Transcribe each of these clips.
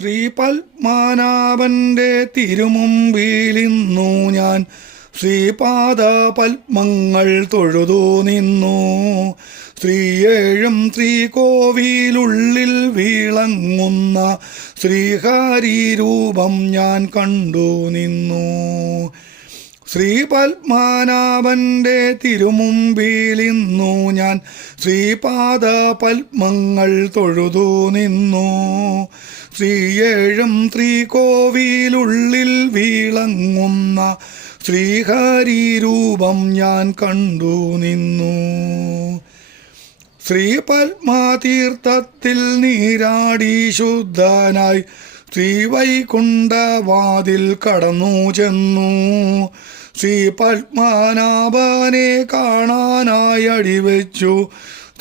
ശ്രീ പത്മനാഭന്റെ തിരുമുമ്പിലിന്നു ഞാൻ ശ്രീപാദ പത്മങ്ങൾ തൊഴുതു നിന്നു. ശ്രീയേഴും ശ്രീകോവിലുള്ളിൽ വിളങ്ങുന്ന ശ്രീഹരി രൂപം ഞാൻ കണ്ടു നിന്നു. ശ്രീ പത്മനാഭന്റെ തിരുമുമ്പിലിന്നു ഞാൻ ശ്രീപാദ പത്മങ്ങൾ തൊഴുതു നിന്നു. ശ്രീയേഴും ശ്രീകോവിലുള്ളിൽ വിളങ്ങുന്ന ശ്രീഹരി രൂപം ഞാൻ കണ്ടു നിന്നു. ശ്രീ പത്മതീർത്ഥത്തിൽ നീരാടി ശുദ്ധനായി ശ്രീവൈകുണ്ഠവാതിൽ കടന്നു ചെന്നു. ശ്രീ പത്മനാഭനെ കാണാനായി അടിവെച്ചു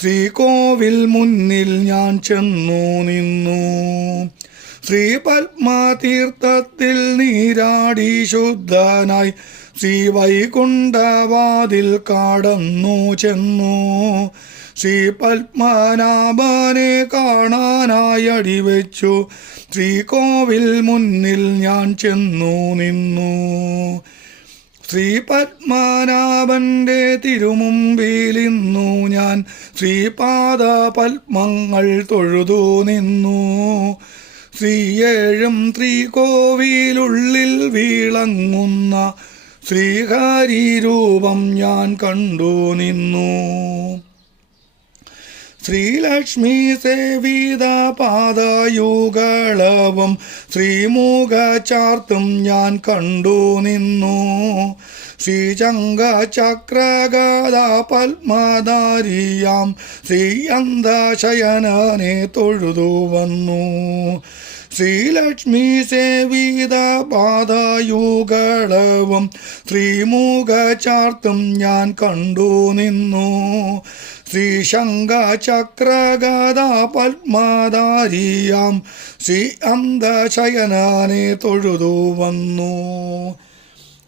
ശ്രീകോവിൽ മുന്നിൽ ഞാൻ ചെന്നു നിന്നു. ശ്രീ പത്മതീർത്ഥത്തിൽ നീരാടി ശുദ്ധനായി ശ്രീവൈകുണ്ഠവാതിൽ കടന്നു ചെന്നു. ശ്രീ പത്മനാഭനെ കാണാനായി അടിവെച്ചു ശ്രീകോവിൽ മുന്നിൽ ഞാൻ ചെന്നു നിന്നു. ശ്രീ പത്മനാഭന്റെ തിരുമുമ്പിലിന്നു ഞാൻ ശ്രീപാദ പത്മങ്ങൾ തൊഴുതു നിന്നു. ശ്രീയേഴും ശ്രീകോവിലുള്ളിൽ വിളങ്ങുന്ന ശ്രീഹരി രൂപം ഞാൻ കണ്ടു നിന്നു. ശ്രീലക്ഷ്മി സേവിത പാദയുഗളവും ശ്രീമുഖ ചാർത്തും ഞാൻ കണ്ടു നിന്നു. ശ്രീചങ്ക ചക്രഗദ പത്മധാരിയാം ശ്രീയന്തശയനനെ തൊഴുതു വന്നു. ശ്രീലക്ഷ്മി സേവിത പാദയുഗളവും ശ്രീമുഖ ചാർത്തും ഞാൻ കണ്ടു നിന്നു. ശ്രീശങ്ക ചക്രഗദ പത്മധാരിയാം ശ്രീ അന്തശയനനെ തൊഴുതു വന്നു.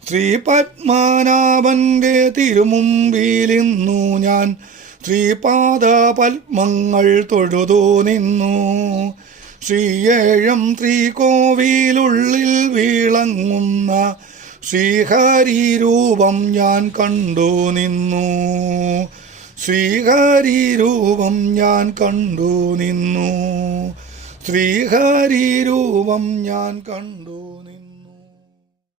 ശ്രീ പത്മനാഭന്റെ തിരുമുമ്പിലിന്നു ഞാൻ ശ്രീപാദ പത്മങ്ങൾ തൊഴുതു നിന്നു. ശ്രീയേഴും ശ്രീകോവിലുള്ളിൽ വിളങ്ങുന്ന ശ്രീഹരി രൂപം ഞാൻ കണ്ടു നിന്നു. ശ്രീഹരി രൂപം ഞാൻ കണ്ടു നിന്നു. ശ്രീഹരി രൂപം ഞാൻ കണ്ടു.